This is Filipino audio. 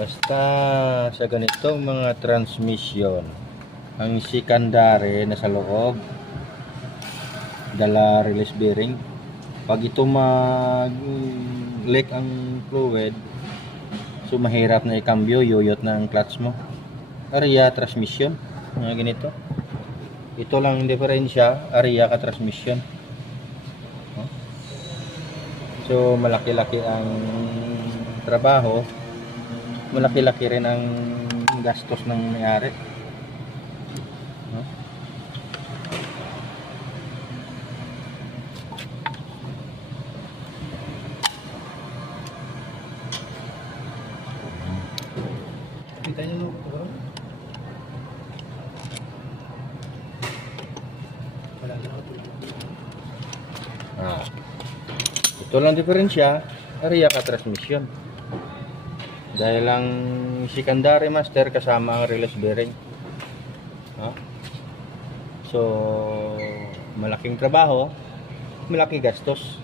Basta sa ganitong mga transmission, ang secondary na sa loob, dala release bearing. Pag ito mag-leak ang fluid, so mahirap na ikambyo, yuyot na ang clutch mo. Area transmission, mga ganito. Ito lang ang diferensya, area ka transmission. So malaki-laki ang trabaho, malaki-laki rin ang gastos ng may-ari. Kita nyo ito. Wala na ako. Ito lang diferensya, area ka transmission. Dahil lang secondary master kasama ang release bearing. So malaking trabaho, malaking gastos.